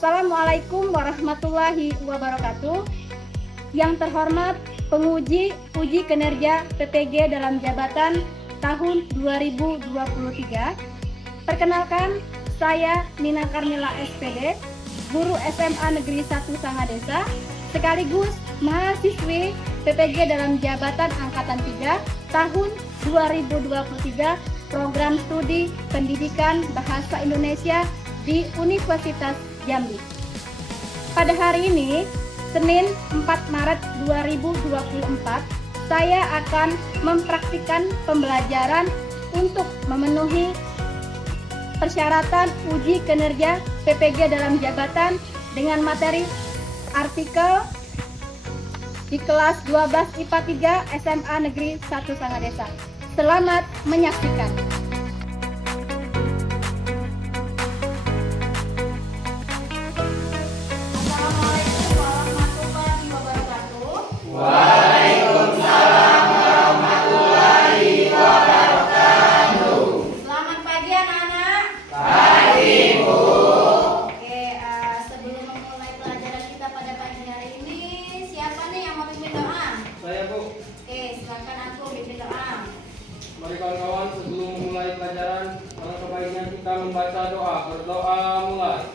Assalamualaikum warahmatullahi wabarakatuh. Yang terhormat penguji uji kinerja PPG dalam jabatan tahun 2023. Perkenalkan, saya Nina Karmila SPD, guru SMA Negeri 1 Sangadesa, sekaligus mahasiswi PPG dalam jabatan Angkatan 3 tahun 2023, program studi pendidikan bahasa Indonesia di Universitas Jambi. Pada hari ini, Senin 4 Maret 2024, saya akan mempraktikkan pembelajaran untuk memenuhi persyaratan uji kinerja PPG dalam jabatan dengan materi artikel di kelas 12 IPA 3 SMA Negeri 1 Sangadesa. Selamat menyaksikan. Waalaikumsalam warahmatullahi wabarakatuh. Selamat pagi anak-anak. Pagi, Bu. Oke, sebelum memulai pelajaran kita pada pagi hari ini, siapa nih yang mau pimpin doa? Saya, Bu. Oke, silakan aku pimpin doa. Mari kawan-kawan, sebelum memulai pelajaran, alangkah baiknya kita membaca doa. Berdoa mulai.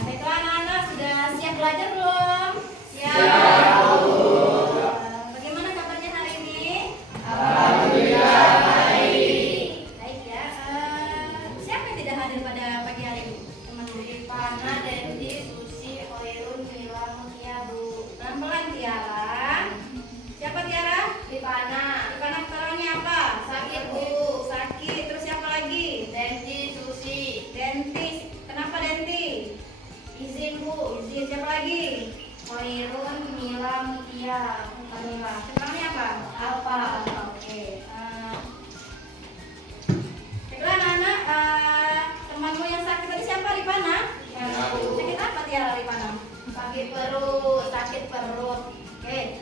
Baiklah anak-anak, sudah siap belajar belum? Siap. Bagaimana kabarnya hari ini? Alhamdulillah baik. Baik ya. Siapa yang tidak hadir pada pagi hari ini? Teman-teman Pana, Dendi, Susi, Hoirun, Mila, Mutia, Bu. pelan-pelan Tiara. Siapa Tiara? Ripana, Ripana keterangannya apa? Sakit, Bu. Sakit. Terus siapa lagi? Dendi, Susi. Denti. Kenapa Denti? Izin, Bu. Izin. Siapa lagi? Hoirun, Mila, Mutia. Kamila. Keterangannya apa? Alfa. Oke. Baiklah anak-anak, temanmu yang sakit tadi siapa? Ripana? Ya, Bu. Sakit apa Tiara Ripana? Sakit perut, sakit perut. Oke.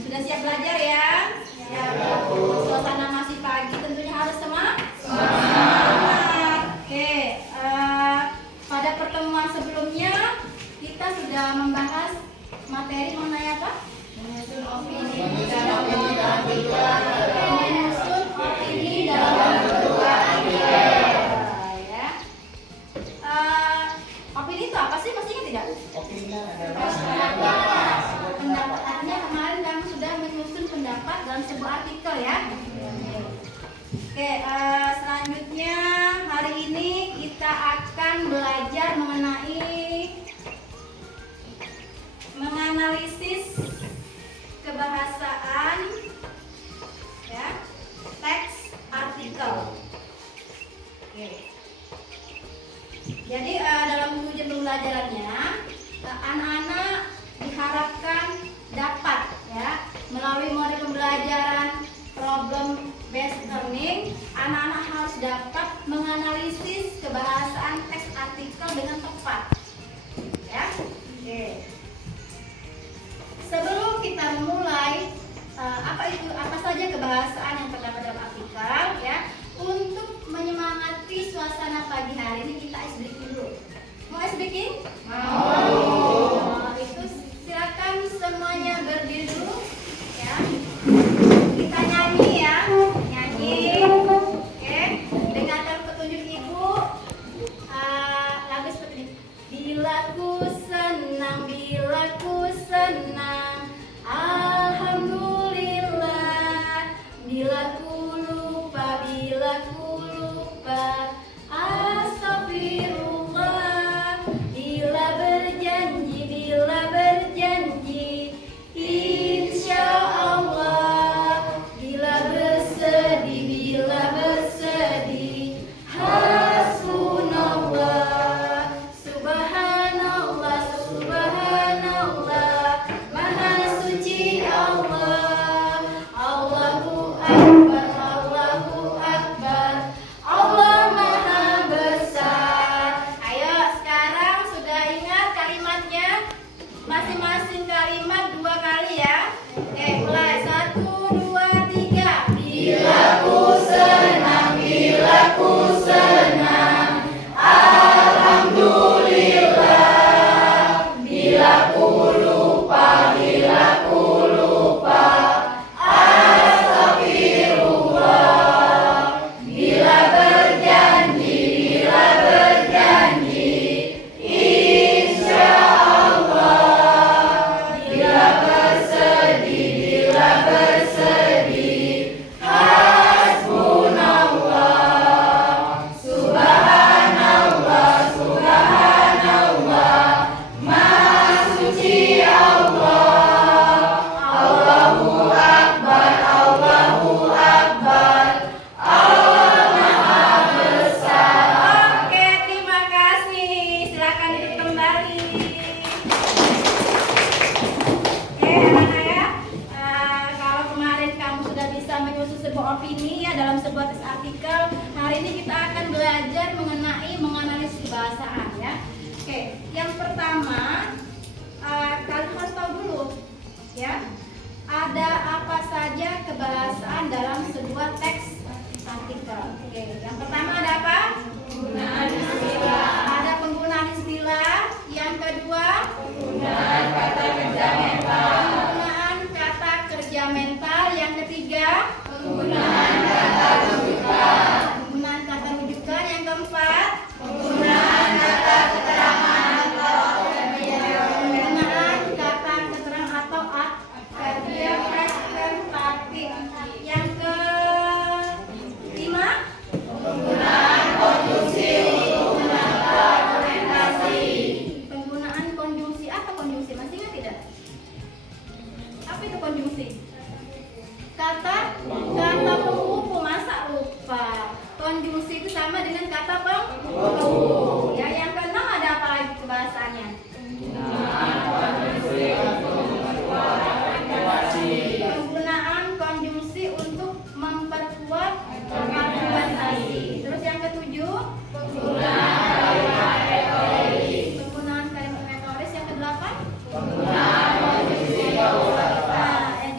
Sudah siap belajar ya? Siap, Bu. Suasana masih pagi, tentunya harus semangat. Oke. Pada pertemuan sebelumnya kita sudah membahas materi mengenai apa? Menyusun opini dalam Menyusun opini dalam bentuk artikel. Ya. Opini itu apa sih? Masih ingat tidak? Pendapat, artinya kemarin kamu sudah menyusun pendapat dalam sebuah artikel ya. Oke, selanjutnya hari ini kita akan belajar mengenai menganalisis kebahasaan ya, teks artikel. Oke. Jadi dalam ujian pembelajarannya anak-anak diharapkan dapat ya melalui model pembelajaran problem based learning, anak-anak harus dapat menganalisis kebahasaan teks artikel dengan tepat. Ya. Oke. Sebelum kita memulai apa saja kebahasaan yang terdapat dalam artikel ya, untuk menyemangati suasana pagi hari ini kita ice breaking dulu. Mau ice breaking? Mau. Itu silakan semuanya berdiri dulu ya. Kita nyanyi ya, nyanyi. Oke, dengarkan petunjuk ibu. Lagu seperti ini. Bila ku senang, alhamdulillah. Bila ku lupa, astagfirullah. Bila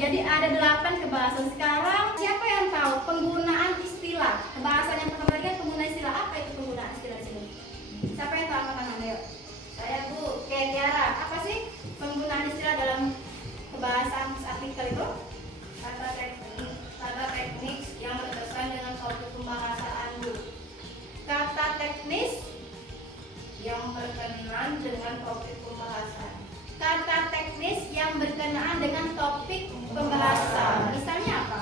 Jadi ada 8 kebahasan. Sekarang siapa yang tahu penggunaan istilah? Kebahasan yang pertama tadi kan penggunaan istilah. Apa itu penggunaan istilah di sini? Siapa yang tahu angkat tangan? Ayo. Saya Bu. Oke, Tiara. Apa sih penggunaan istilah dalam kebahasan artikel itu? Kata teknis yang berkesan dengan topik pembahasan Bu. Kata teknis, Yang berkenaan dengan topik pembahasan. kata teknis yang berkenaan dengan topik pembahasan. Misalnya apa?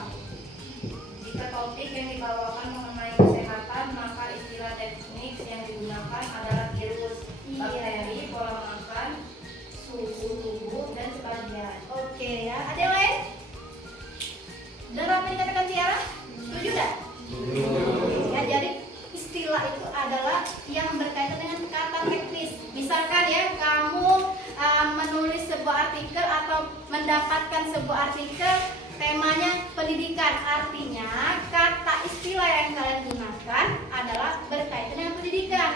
Jika topik yang dibawakan mengenai kesehatan, maka istilah teknis yang digunakan adalah virus, Iya. bakteri, pola makan, suhu tubuh, dan sebagian. Oke ya. Ada yang lain? Dengar apa yang dikatakan Tiara? Setuju nggak? Ya, jadi istilah itu adalah yang berkaitan dengan kata teknis. Misalkan ya, kamu menulis sebuah artikel atau mendapatkan sebuah artikel temanya pendidikan, artinya kata istilah yang kalian gunakan adalah berkaitan dengan pendidikan.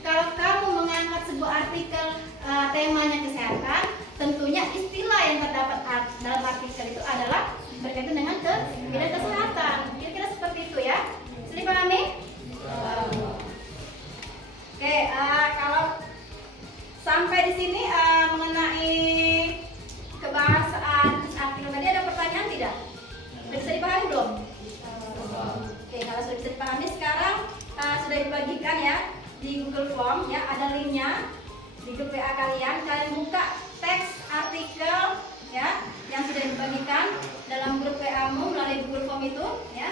Kalau kamu mengangkat sebuah artikel temanya kesehatan, tentunya istilah yang terdapat dalam artikel itu adalah berkaitan dengan bidang kesehatan. Kira-kira seperti itu ya. Sudah dipahami? Oke, kalau sampai di sini mengenai kebahasaan artikel tadi ada pertanyaan tidak? Sudah bisa dipahami belum? Oke, kalau sudah bisa dipahami sekarang sudah dibagikan ya di Google Form ya, ada linknya di grup WA kalian. Kalian buka teks artikel ya yang sudah dibagikan dalam grup WA-mu melalui Google Form itu ya.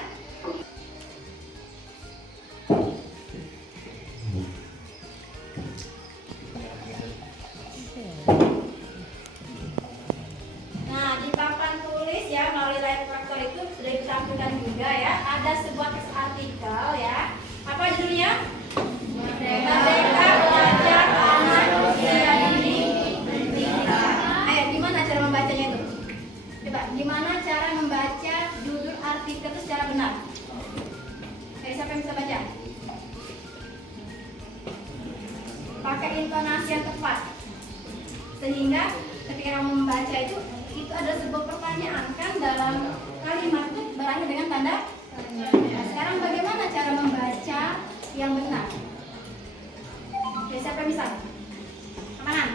Nah, di papan tulis ya melalui layar proyektor itu sudah ditampilkan juga ya. Ada sebuah teks artikel ya. Apa judulnya? Merdeka Belajar Anak Usia Dini Pendidikan. Ayo, gimana cara membacanya itu? Coba, gimana cara membaca judul artikel itu secara benar? Oke, siapa yang bisa baca? Pakai intonasi yang tepat. Sehingga ketika kamu membaca itu adalah sebuah pertanyaan kan, dalam kalimat itu berakhir dengan tanda tanya. Nah, sekarang bagaimana cara membaca yang benar? Oke, siapa yang bisa? Tangan.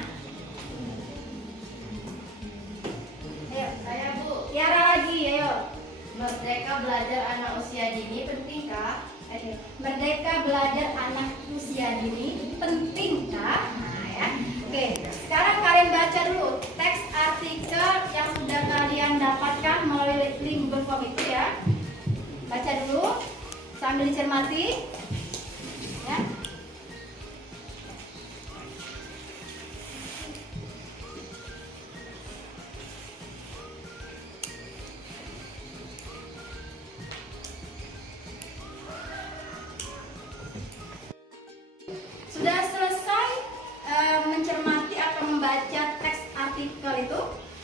Ayo, Saya Bu. Tiara lagi, ayo. Merdeka Belajar Anak Usia Dini pentingkah? Ayo. Merdeka Belajar Anak Usia Dini pentingkah? Nah, ya. Oke, sekarang kalian baca dulu teks artikel yang sudah kalian dapatkan melalui link Google Form itu ya. Baca dulu sambil dicermati. Ya. Sudah selesai mencermati atau membaca teks artikel itu?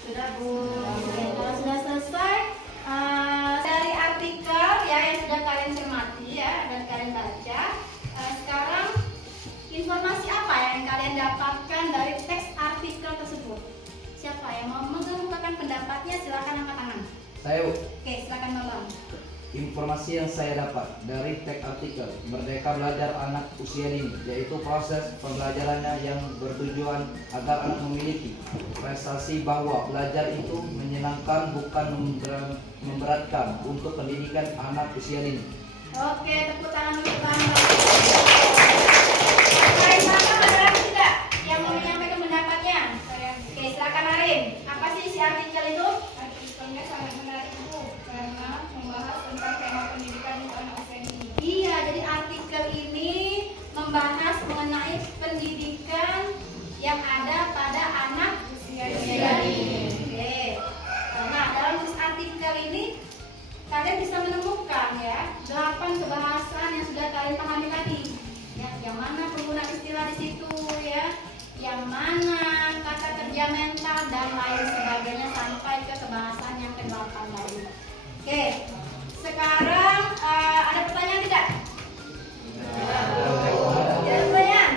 Sudah Bu. Oke, kalau sudah selesai dari artikel ya yang sudah kalian cermati ya dan kalian baca, sekarang informasi apa yang kalian dapatkan dari teks artikel tersebut? Siapa yang mau mengemukakan pendapatnya? Silakan angkat tangan. Saya, Bu. Oke, silakan Bang. Informasi yang saya dapat dari teks artikel Merdeka Belajar Anak Usia Dini, yaitu proses pembelajarannya yang bertujuan agar anak memiliki prestasi bahwa belajar itu menyenangkan bukan memberatkan untuk pendidikan anak usia dini. Oke, tepuk tangan untuk Bang. Lain Bang, ada lagi tidak yang mau menyampaikan pendapatnya? Oke, silakan Arin. Apa sih isi artikel itu? Artikelnya sangat menarik Bu, karena membahas tentang tema pendidikan untuk anak usia dini. Iya, jadi artikel ini membahas mengenai pendidikan yang ada pada anak usia dini. Oke. Nah, dalam artikel ini kalian bisa menemukan ya 8 kebahasan yang sudah kalian pahami tadi. Ya, yang mana penggunaan istilah di situ ya, yang mana kata kerja mental dan lain sebagainya sampai ke kebahasan yang ke-8 tadi. Oke. Sekarang ada pertanyaan tidak? Ada pertanyaan?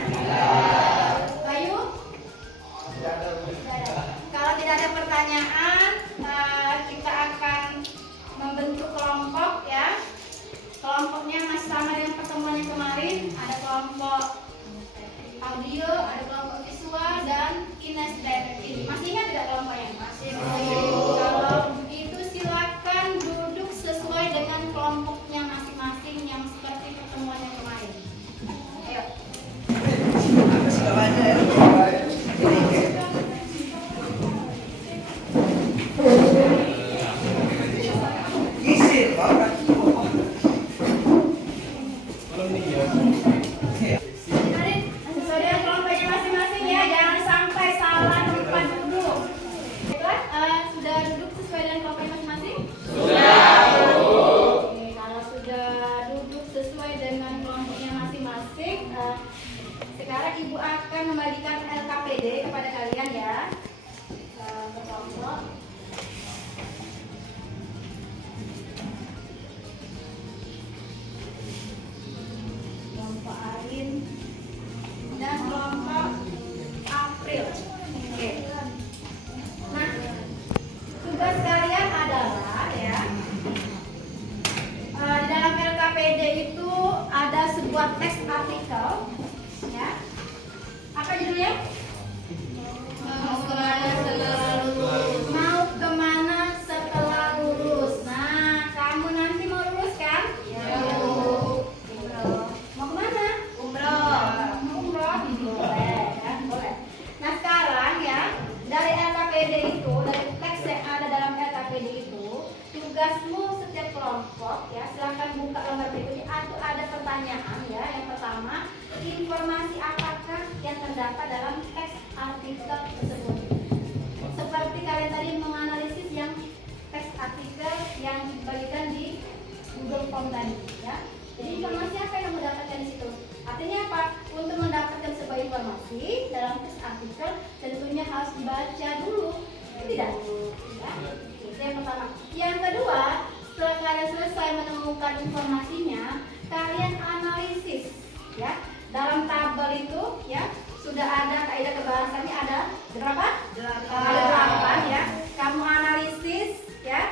Bayu? Tidak ada. pertanyaan, kita akan membentuk kelompok ya. Kelompoknya masih sama dengan pertemuan yang kemarin. Ada kelompok audio, ada kelompok visual, dan kinestetik. Masih ingat tidak kelompoknya? Masih. Kalau begitu silakan duduk sesuai dengan kelompoknya masing-masing yang seperti pertemuan yang kemarin. Ayo. Adik, sesuai dengan kelompoknya masing-masing ya, jangan sampai salah tempat duduk. Baiklah, sudah duduk sesuai dengan kelompoknya masing-masing? Sudah. Oke, kalau sudah duduk sesuai dengan kelompoknya masing-masing, sekarang Ibu akan membagikan LKPD kepada kalian ya. Berkelompok. Kelompok Arin dan kelompok April. Oke. Nah, tugas kalian adalah ya, di dalam LKPD itu ada sebuah teks artikel ya. Apa judulnya? Mau kemana setelah lulus? Mau kemana setelah lulus? Nah, kamu nanti mau lulus kan? Ya. Mau kemana? Umroh. Umroh? Boleh kan? Boleh. Nah sekarang ya, dari LKPD itu, dari teks yang ada dalam LKPD itu, tugasmu setiap kelompok ya, silakan buka lembar berikutnya. Ada pertanyaan ya. Yang pertama, informasi apakah yang terdapat dalam teks artikel tersebut? Seperti kalian tadi menganalisis yang teks artikel yang dibagikan di Google Form tadi ya. Jadi informasi apa yang kamu dapatkan di situ? Artinya apa? Untuk mendapatkan sebuah informasi dalam teks artikel tentunya harus dibaca dulu, tidak? Ya. Itu yang pertama. Yang kedua, setelah kalian selesai menemukan informasinya, kalian analisis, ya. Dalam tabel itu, ya, sudah ada kaidah kebahasannya ada berapa? 8. Ada 8 ya. Kamu analisis, ya.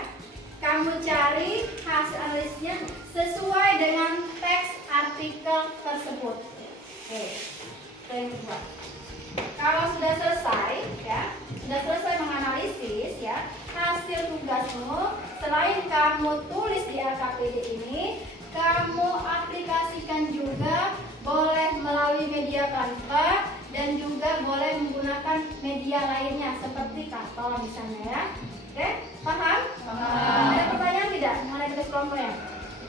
Kamu cari hasil analisisnya sesuai dengan teks artikel tersebut. Oke, itu yang kedua. Kalau sudah selesai, ya, sudah selesai menganalisis, ya, hasil tugasmu, selain kamu tulis di LKPD ini, kamu aplikasikan juga, boleh melalui media Canva dan juga boleh menggunakan media lainnya seperti Canva misalnya ya. Oke, paham? Paham. Ada pertanyaan tidak mengenai tugas kelompoknya?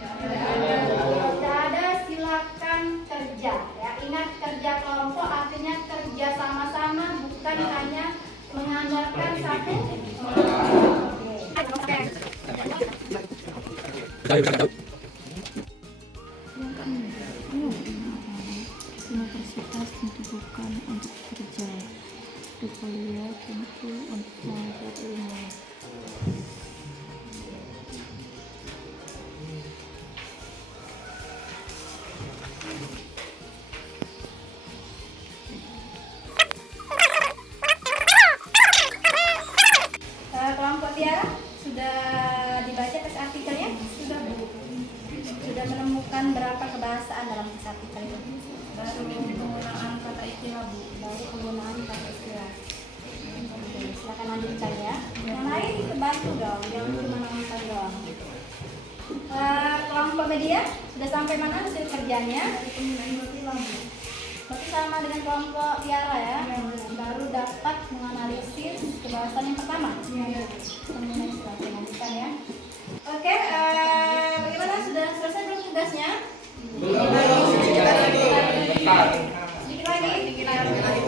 Tidak ada, silakan kerja ya. Ingat, kerja kelompok artinya kerja sama-sama, bukan hanya mengandalkan satu. Oke. Universitas tentu bukan untuk kerja, kuliah tentu untuk menuntut ilmu. Kelompok Tiara sudah dibaca teks artikelnya? Sudah Bu. Sudah menemukan berapa kebahasaan dalam teks artikel itu? Baru penggunaan kata istilah Bu. Baru penggunaan kata istilah. Oke, silakan lanjutkan ya. Yang lain ikut bantu dong, jangan cuma nonton doang. Kelompok media sudah sampai mana hasil kerjanya? Berarti sama dengan kelompok Tiara ya, baru dapat menganalisis kebahasan yang pertama. Kemudian silakan lanjutkan ya. Oke, bagaimana, sudah selesai belum tugasnya? Sedikit lagi.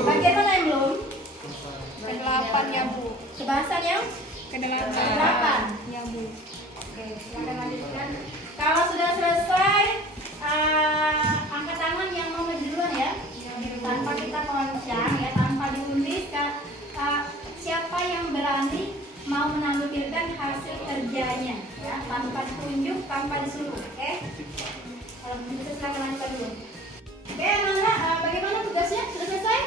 Bagian mana yang belum? Ke-8 ya Bu. Kebahasan yang? Ke-8 ya Bu. Oke, silakan lanjutkan. Kalau sudah selesai, angkat tangan yang mau maju duluan ya. Tanpa kita goncang ya, tanpa diundi. Siapa yang berani mau menampilkan hasil kerjanya ya, tanpa ditunjuk, tanpa disuruh, oke? Kalau begitu silakan lanjutkan dulu. Oke, Amanda, bagaimana tugasnya? Sudah selesai?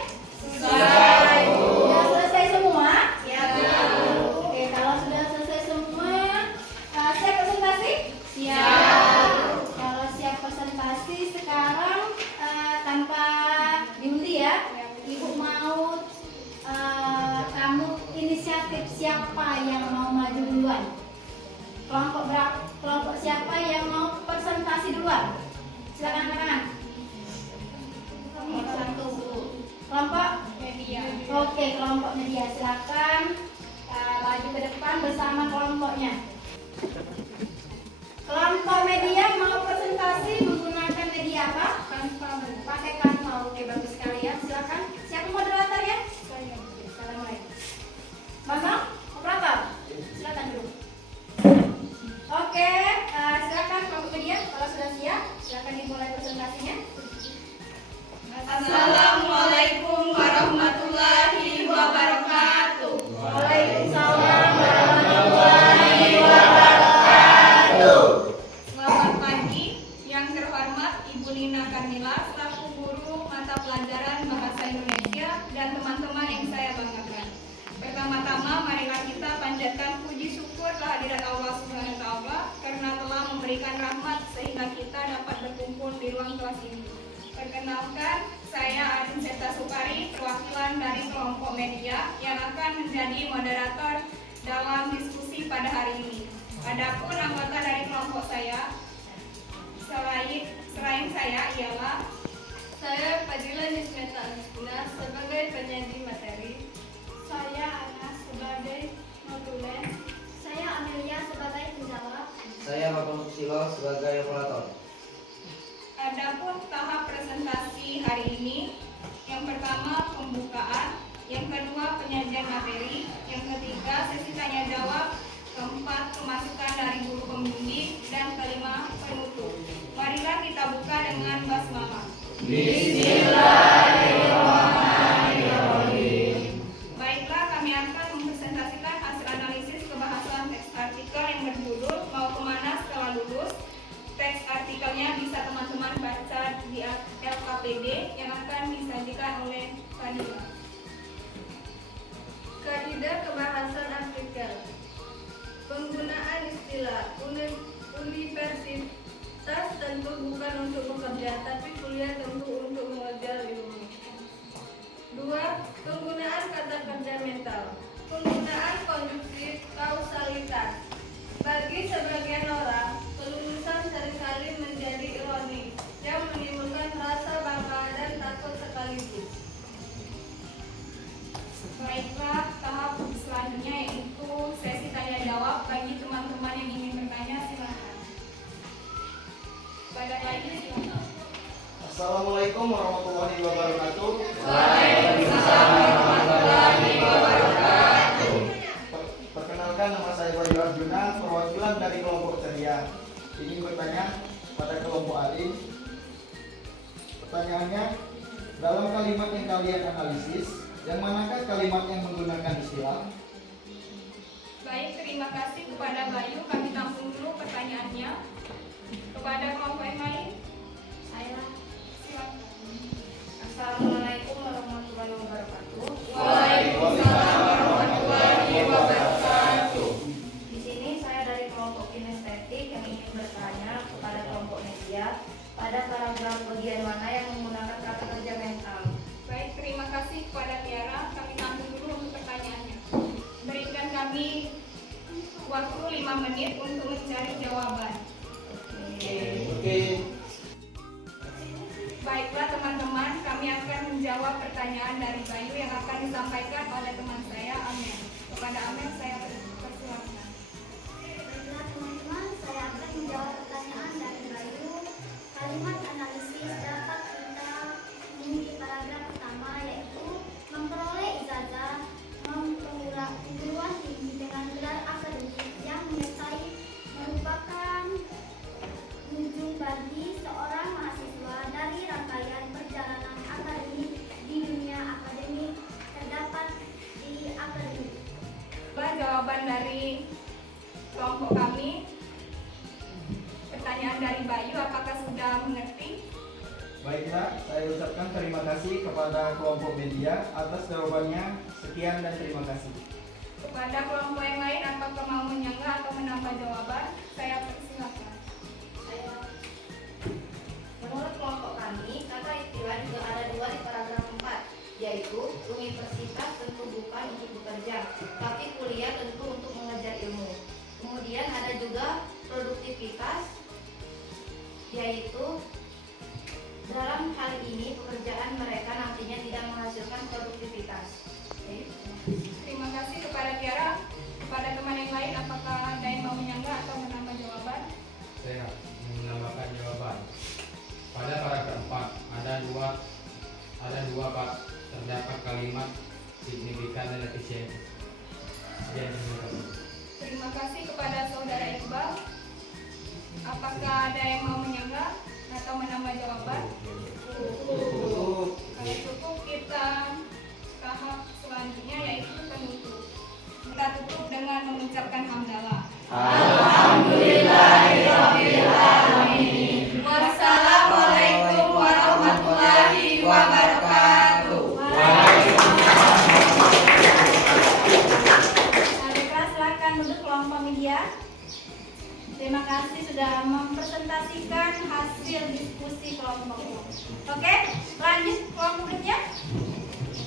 Sudah selesai semua? Ya. inisiatif siapa yang mau maju duluan? Kelompok siapa yang mau presentasi duluan? Silakan anak-anak. Nomor 1 Bu. Kelompok Media. Oke, kelompok media silakan maju ke depan bersama kelompoknya. Kelompok media mau presentasi menggunakan media apa? Tanpa Pakai Canva. Oke, bagus sekali ya. Silakan. Siapa moderator ya? saya. Assalamualaikum. Bambang, operator. Silakan dulu. Oke, silakan kelompok media kalau sudah siap, silakan dimulai presentasinya. Assalamualaikum warahmatullahi wabarakatuh. Waalaikumsalam warahmatullahi wabarakatuh. Selamat pagi, yang terhormat Ibu Nina Kamila selaku guru mata pelajaran Bahasa Indonesia dan teman-teman yang saya banggakan. Pertama-tama marilah kita panjatkan puji syukur kehadirat Allah Subhanahu wa taala karena telah memberikan rahmat sehingga kita dapat berkumpul di ruang kelas ini. Perkenalkan, saya Arin Seta Sukari, perwakilan dari kelompok media yang akan menjadi moderator dalam diskusi pada hari ini. Adapun anggota dari kelompok saya, selain saya ialah saya Fadila Nismeta Agustina sebagai penyaji materi, saya Anas sebagai notulen, Saya Amelia sebagai penjawab. Saya Bapak Susilo sebagai operator. Adapun tahap presentasi hari ini, yang pertama pembukaan, yang kedua penyajian materi, yang ketiga sesi tanya jawab, keempat pemasukan dari guru pembimbing, dan kelima penutup. Marilah kita buka dengan basmalah. Baiklah, kami akan mempresentasikan hasil analisis kebahasan teks artikel yang berjudul Mau Kemana Setelah Lulus. Teks artikelnya bisa teman-teman baca di LKPD yang akan disajikan oleh Fadila. Kaidah kebahasan artikel. Penggunaan istilah universitas tentu bukan untuk bekerja, tapi kuliah tentu untuk mengejar ilmu. 2. Penggunaan kata kerja mental. Penggunaan konjungsi kausalitas. Bagi sebagian orang, kelulusan seringkali menjadi ironi yang menimbulkan rasa bangga dan takut sekaligus. Baiklah, tahap selanjutnya yaitu sesi tanya jawab. Bagi teman-teman yang ingin bertanya, silakan. Pada lagi silakan. Assalamualaikum warahmatullahi wabarakatuh. Waalaikumsalam warahmatullahi wabarakatuh. Perkenalkan, nama saya Bayu Arjuna, perwakilan dari kelompok ceria. Ingin bertanya pada kelompok Alim. Pertanyaannya, dalam kalimat yang kalian analisis, yang manakah kalimat yang menggunakan istilah? Baik, terima kasih kepada Bayu. Kami tampung dulu pertanyaannya. Kepada kelompok yang lain, Saya silakan. Assalamualaikum warahmatullahi wabarakatuh. Waalaikumsalam warahmatullahi wabarakatuh. Di sini saya dari kelompok kinestetik yang ingin bertanya kepada kelompok media pada paragraf bagian mana yang menggunakan kata kerja mental. Baik, terima kasih kepada Tiara. Kami tampung dulu untuk pertanyaannya. Berikan kami waktu 5 menit untuk mencari jawaban. Oke. Baiklah teman-teman, kami akan menjawab pertanyaan dari Bayu yang akan disampaikan oleh teman saya, Amel. Kepada Amel, saya persilakan. Baiklah teman-teman, saya akan menjawab pertanyaan dari Bayu. Kalimat analisis dapat kita memiliki paragraf pertama yaitu memperoleh ijazah perguruan tinggi dengan gelar akademik yang menyertai merupakan ujung bagi seorang mahasiswa dari rangkaian perjalanan akademik di dunia akademik terdapat di akademik. Baiklah, jawaban dari kelompok kami. Pertanyaan dari Bayu, apakah sudah mengerti? Baiklah, saya ucapkan terima kasih kepada kelompok media atas jawabannya. Sekian dan terima kasih. Kepada kelompok yang lain, apakah mau menyanggah atau menambah jawaban? Saya persilakan. Menurut kelompok kami, kata istilah juga ada 2 di paragraf 4, yaitu universitas tentu bukan untuk bekerja, tapi kuliah kuliah tentu untuk mengejar ilmu. Kemudian ada juga produktivitas, yaitu dalam hal ini pekerjaan mereka nantinya tidak menghasilkan produktivitas. Oke. Terima kasih kepada Tiara. Kepada teman yang lain, apakah ada yang mau menyanggah atau menambah jawaban? Saya menambahkan jawaban. Pada paragraf 4 ada dua Pak, terdapat kalimat signifikan dan efisien. Sekian, terima kasih. Terima kasih kepada saudara Iqbal. Apakah ada yang mau menyanggah atau menambah jawaban? Kalau cukup, kita tahap selanjutnya yaitu penutup. Kita tutup dengan mengucapkan hamdalah. Alhamdulillahirrahmanirrahim. Wassalamualaikum warahmatullahi wabarakatuh. Baiklah, silakan duduk kelompok media. Terima kasih sudah mempresentasikan hasil diskusi kelompoknya. Oke, lanjut kelompok berikutnya.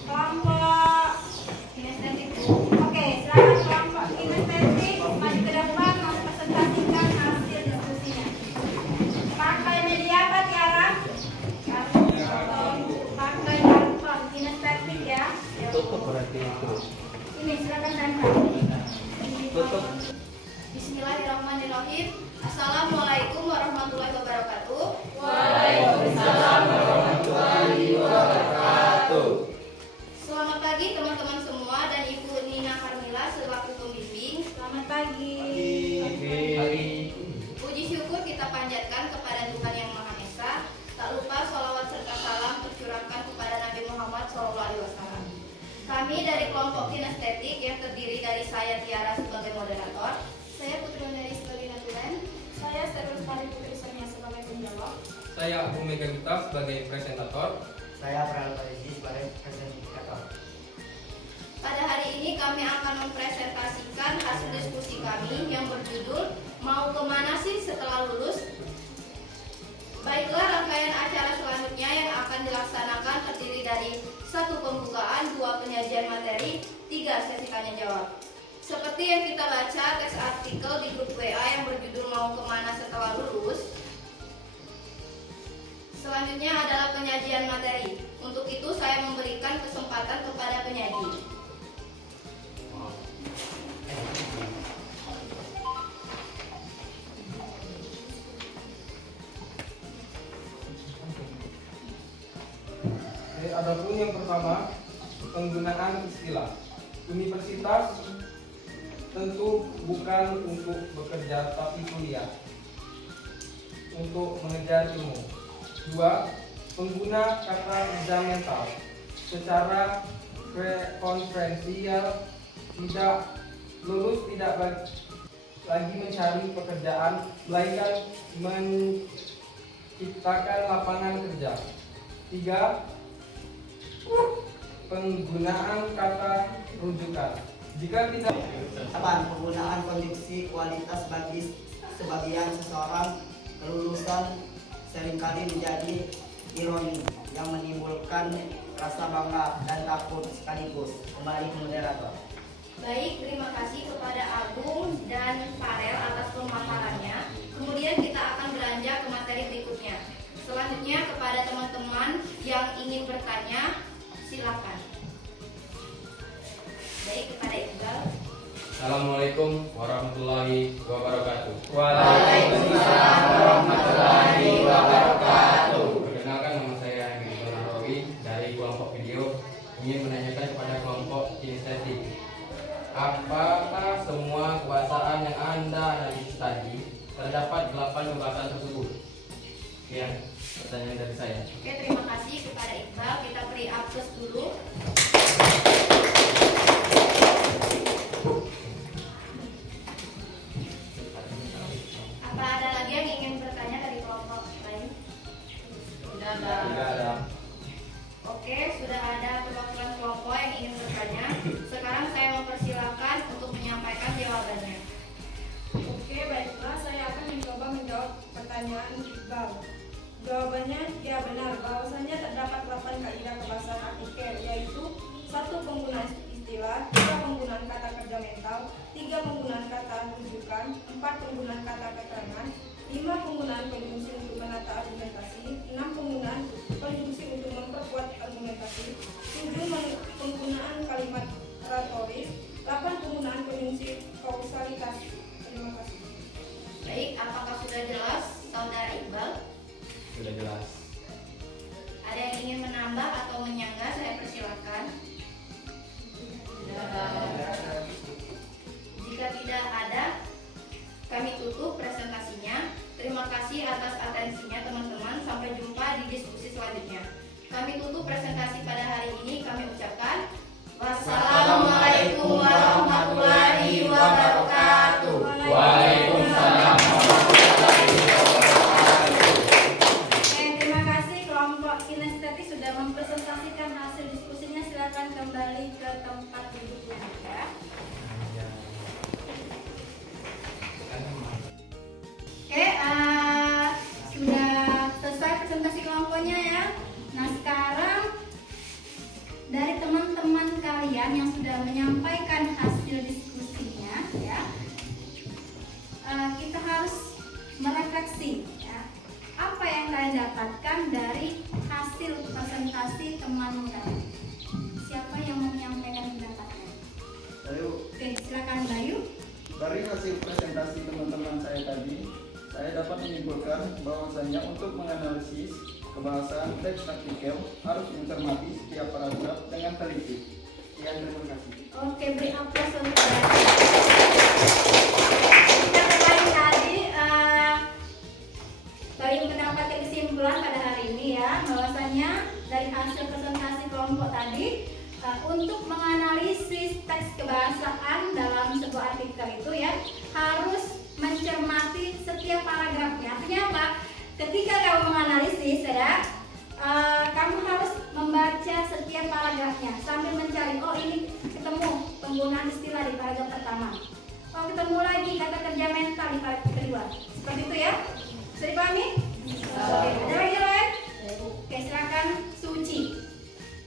Kelompok kinestetik. Oke, silakan kelompok kinestetik maju ke depan mempresentasikan hasil diskusinya. Pakai media apa Tiara? Pakai karton kinestetik ya. Tutup berarti itu. Ini silakan tempel. Tutup. Bismillahirrahmanirrahim. Assalamualaikum warahmatullahi wabarakatuh. Waalaikumsalam warahmatullahi wabarakatuh. Selamat pagi teman-teman semua dan Ibu Nina Karmila selaku pembimbing. Selamat pagi. Pagi. Puji syukur kita panjatkan kepada Tuhan Yang Maha Esa. Tak lupa sholawat serta salam tercurahkan kepada Nabi Muhammad SAW. Kami dari kelompok kinestetik yang terdiri dari saya Tiara sebagai moderator, saya Putri Wandari sebagai natulen, saya Serus Pari Putri Sonia sebagai penjawab. Saya Omega Gita sebagai presentator. Saya Pral Parisi sebagai presentator. Pada hari ini kami akan mempresentasikan hasil diskusi kami yang berjudul Mau Kemana Sih Setelah Lulus? Baiklah, rangkaian acara selanjutnya yang akan dilaksanakan terdiri dari 1 pembukaan, 2 penyajian materi, 3 sesi tanya jawab. Seperti yang kita baca teks artikel di grup WA yang berjudul Mau Kemana Setelah Lulus. Selanjutnya adalah penyajian materi. Untuk itu saya memberikan kesempatan kepada penyaji. Adapun yang pertama, penggunaan istilah. Universitas tentu bukan untuk bekerja tapi kuliah, untuk mengejar ilmu. 2. Pengguna kata kerja mental secara konferensial, tidak lulus tidak lagi mencari pekerjaan, melainkan menciptakan lapangan kerja. 3. Penggunaan kata rujukan. Jika tidak 8. Penggunaan kondisi kualitas bagi sebagian seseorang, kelulusan seringkali menjadi ironi yang menimbulkan rasa bangga dan takut sekaligus. Kembali ke moderator. Baik, terima kasih kepada Agung dan Farel atas pemaparannya. Kemudian kita akan beranjak ke materi berikutnya. Selanjutnya kepada teman-teman yang ingin bertanya, silakan. Baik, kepada Iqbal. Assalamualaikum warahmatullahi wabarakatuh. Waalaikumsalam warahmatullahi wabarakatuh. Perkenalkan, nama saya Iqbal Narawi dari kelompok video. Ingin menanyakan kepada kelompok kinestetik, apakah semua kebahasaan yang Anda analisis tadi terdapat 8 pembahasan tersebut? Sekian pertanyaan dari saya. Oke, terima kasih kepada Iqbal. Kita beri aplaus dulu. Apa ada lagi yang ingin bertanya dari kelompok lain? Sudah ada. Oke, sudah ada perwakilan kelompok yang ingin bertanya. Sekarang saya mempersilakan untuk menyampaikan jawabannya. Oke, baiklah, saya akan mencoba menjawab pertanyaan Iqbal. Jawabannya, ya benar, bahwasanya terdapat 8 kaidah kebahasaan artikel, yaitu 1. Penggunaan istilah, 2. Penggunaan penggunaan kata kerja mental, 3 penggunaan kata rujukan, 4 penggunaan kata keterangan, 5 penggunaan konjungsi untuk menata argumentasi, 6 penggunaan konjungsi untuk memperkuat argumentasi, 7 penggunaan kalimat retoris, 8 penggunaan konjungsi kausalitas. Terima kasih. Baik, apakah sudah jelas, Saudara Iqbal? Sudah jelas. Ada yang ingin menambah atau menyanggah? Saya persilakan. Jika tidak ada, kami tutup presentasinya. Terima kasih atas atensinya teman-teman. Sampai jumpa di diskusi selanjutnya. Kami tutup presentasi pada hari ini. Kami ucapkan wassalamualaikum warahmatullahi wabarakatuh. Waalaikumsalam. Terima kasih kelompok kinestetik sudah mempresentasikan hasil diskusinya. Silakan kembali ke tempat duduknya ya. Oke, sudah selesai presentasi kelompoknya ya. Nah sekarang dari teman-teman kalian yang sudah menyampaikan hasil diskusinya ya, kita harus merefleksi ya, apa yang kalian dapatkan dari hasil presentasi teman kalian. Siapa yang mau menyampaikan pendapatnya? Ayo, Oke, silakan Bayu. dari hasil presentasi teman-teman saya tadi, saya dapat menyimpulkan bahwasanya untuk menganalisis kebahasaan teks artikel harus mencermati setiap paragraf dengan teliti. Sekian, terima kasih. Oke, beri aplaus untuk Bayu. Kita kembali tadi Bayu mendapatkan kesimpulan pada hari ini ya, bahwasanya dari hasil presentasi kelompok tadi untuk menganalisis teks kebahasaan dalam sebuah artikel itu ya harus mencermati setiap paragrafnya. Artinya apa? Ketika kamu menganalisis ya, kamu harus membaca setiap paragrafnya sambil mencari, oh ini ketemu penggunaan istilah di paragraf pertama, oh ketemu lagi kata kerja mental di paragraf kedua. Seperti itu ya. Bisa dipahami? Oke, ada lagi yang lain? Oke, silakan Suci.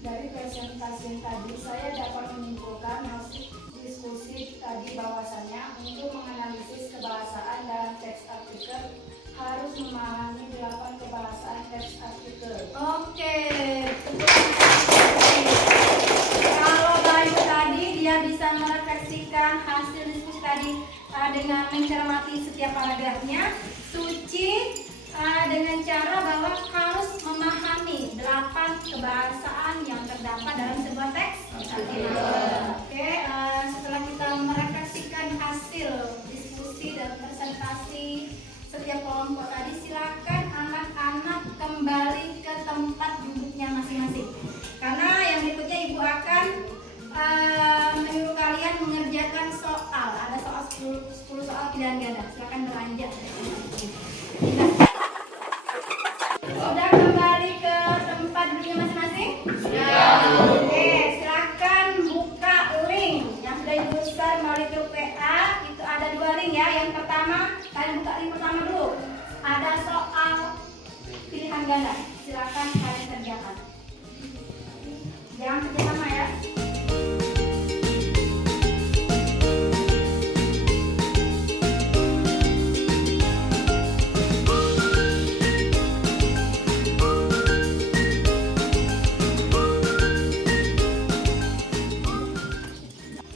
Dari presentasi tadi saya dapat menyimpulkan hasil diskusi tadi bahwasanya untuk menganalisis kebahasaan dalam teks artikel harus memahami 8 kebahasaan teks artikel. Oke, kalau Bayu tadi dia bisa merefleksikan hasil diskusi tadi dengan mencermati setiap paragrafnya. Suci dengan cara bahwa harus memahami 8 kebahasaan yang terdapat dalam sebuah teks artikel. Oke, setelah kita merefleksikan hasil diskusi dan presentasi setiap kelompok tadi, silakan anak-anak kembali ke tempat duduknya masing-masing. Karena yang berikutnya Ibu akan menyuruh kalian mengerjakan soal. Ada soal 10 soal pilihan ganda. Silakan beranjak. Sudah kembali ke tempat duduknya masing-masing? Ya. Oke, silakan buka link yang sudah Ibu share melalui grup PA. Itu ada 2 link ya. Yang pertama, kalian buka link pertama dulu. Ada soal pilihan ganda. Silakan kalian kerjakan. Jangan kerja sama ya.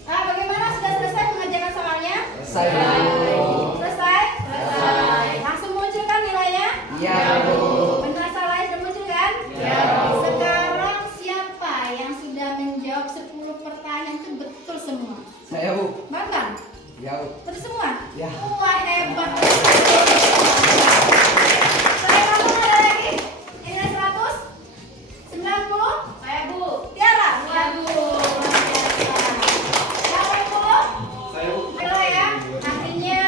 Bagaimana? Sudah selesai mengerjakan soalnya? Saya Selesai? Selesai. Langsung muncul kan nilainya? ya Benar salah sudah muncul kan? Ya. Sekarang siapa yang sudah menjawab 10 pertanyaan itu betul semua? saya Bu. Bangga? Ya Bu. Betul semua? Ya. Wah, hebat. Saya kamu ada lagi? Ini ada 100? 90? Saya Bu. Tiara? Waduh. Siapa itu? Saya Bu. Halo ya, artinya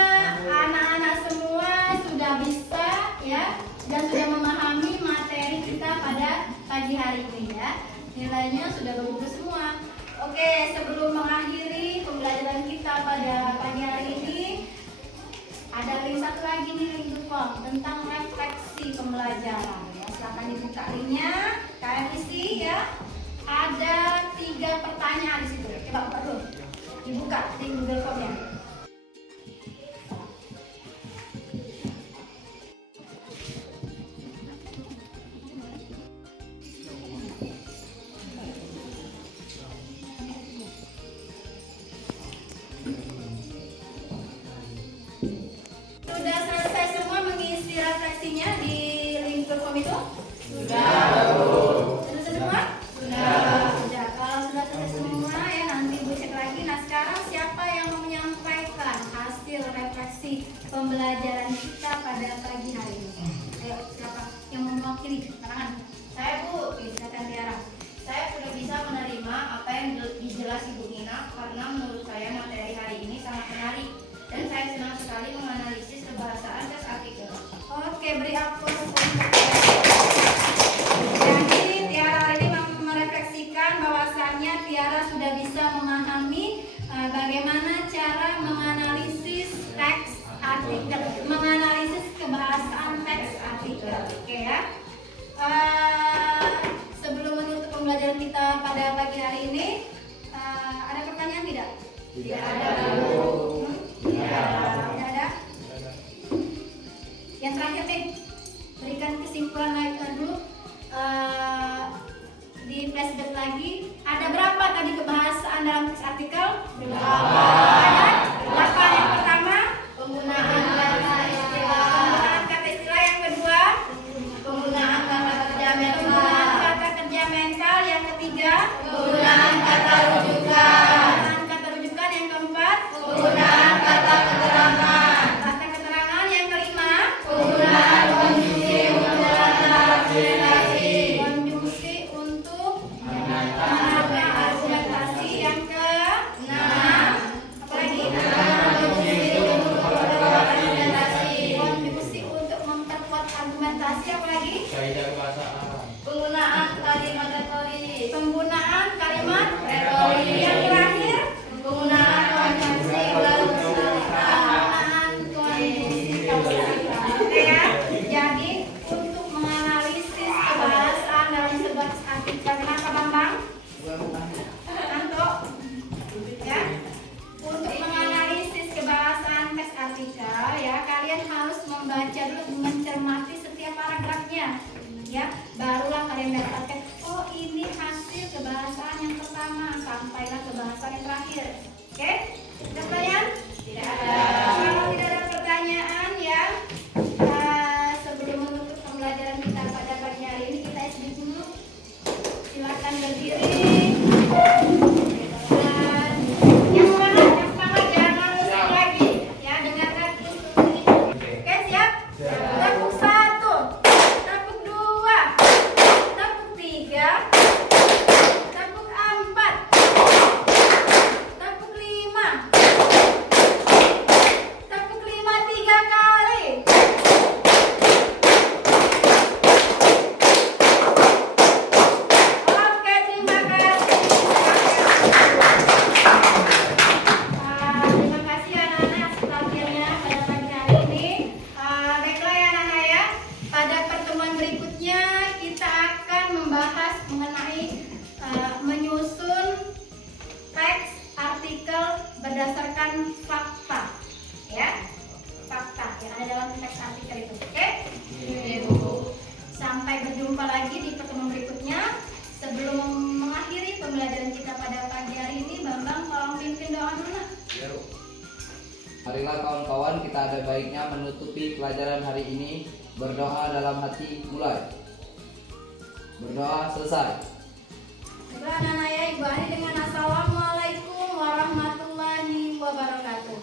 anak-anak semua sudah bisa ya dan sudah memahami materi kita pada pagi hari ini ya. Nilainya sudah bagus semua. Oke, sebelum mengakhiri pembelajaran kita pada pagi hari ini, ada link satu lagi nih, link form tentang refleksi pembelajaran ya. Silakan dibuka linknya, kalian isi ya. Ada 3 pertanyaan di situ. Coba buka dulu. Ibu Buka di Google Form-nya. Sudah selesai semua mengisi refleksinya di link Google Form itu? Sudah semua? Sudah. Kalau sudah selesai semua ya nanti Bu cek lagi. Nah sekarang siapa yang mau menyampaikan hasil refleksi pembelajaran kita pada pagi hari ini? Ayo siapa yang mau mewakili? Tangan. Saya Bu, Oke, silakan Tiara. saya sudah bisa menerima apa yang dijelas Ibu Nina karena menurut saya materi hari ini sangat menarik dan saya senang sekali menganalisis kebahasaan tes artikel. Oke, beri aplaus untuk Jadi Tiara hari ini merefleksikan bahwasannya Tiara sudah bisa memahami bagaimana cara menganalisis teks artikel, menganalisis kebahasaan teks artikel. Oke ya. Sebelum menutup pembelajaran kita pada pagi hari ini, ada pertanyaan tidak? Tidak ada. Tidak ada. Yang terakhir nih, berikan kesimpulan lagi dulu. Di flashback lagi, ada berapa tadi kebahasaan dalam teks artikel? Berapa? Ada 8. Yang pertama, Penggunaan kata istilah, penggunaan kata istilah. Yang kedua, penggunaan kata kerja mental, penggunaan kata kerja mental. Yang ketiga, penggunaan kata rujukan, penggunaan kata rujukan. Yang keempat, penggunaan kata keterangan, kata keterangan. Yang kelima, penggunaan konjungsi menjelaskan argumentasi, konjungsi untuk menata argumentasi. Yang keenam, apa lagi? Konjungsi untuk memperkuat argumentasi. Apa lagi? Kaidah kebahasaan. penggunaan kalimat retoris, Penggunaan kalimat retoris, yang terakhir, penggunaan konjungsi berkelanjutan. penggunaan konjungsi kausalitas. Oke ya. Jadi untuk menganalisis kebahasaan dalam sebuah artikel, kenapa Bambang? Anto? Ya. Untuk menganalisis kebahasaan teks artikel ya, kalian harus membaca dulu, mencermati setiap paragrafnya. Ya, barulah kalian dapatkan oh ini hasil kebahasaan yang pertama sampailah ke bahasaan yang terakhir. Oke? Ada pertanyaan? Tidak ada. Kalau tidak ada pertanyaan ya, sebelum menutup pembelajaran kita pada pagi hari ini kita SD dulu. Silakan berdiri. Dan yang semangat jangan musik lagi. Ya, dengarkan terus ini. Oke, siap? Tepuk 1, tepuk 2, tepuk 3, tepuk 4, tepuk 5, tepuk 5 3 kali. Oke, terima kasih. Terima kasih anak-anak atas perhatiannya pada pagi hari ini. Baiklah ya anak-anak ya, pada pertemuan berikutnya kita akan membahas mengenai menyusun teks artikel berdasarkan fakta, ya, fakta yang ada dalam teks artikel itu. Oke? Sampai berjumpa lagi di pertemuan berikutnya. Sebelum mengakhiri pembelajaran kita pada pagi hari ini, Bambang tolong pimpin doa dulu. Nak. Marilah kawan-kawan, kita ada baiknya menutupi pelajaran hari ini berdoa dalam hati mulai. Berdoa selesai. Baiklah anak-anak ya, Ibu Ani dengan Assalamualaikum warahmatullahi wabarakatuh.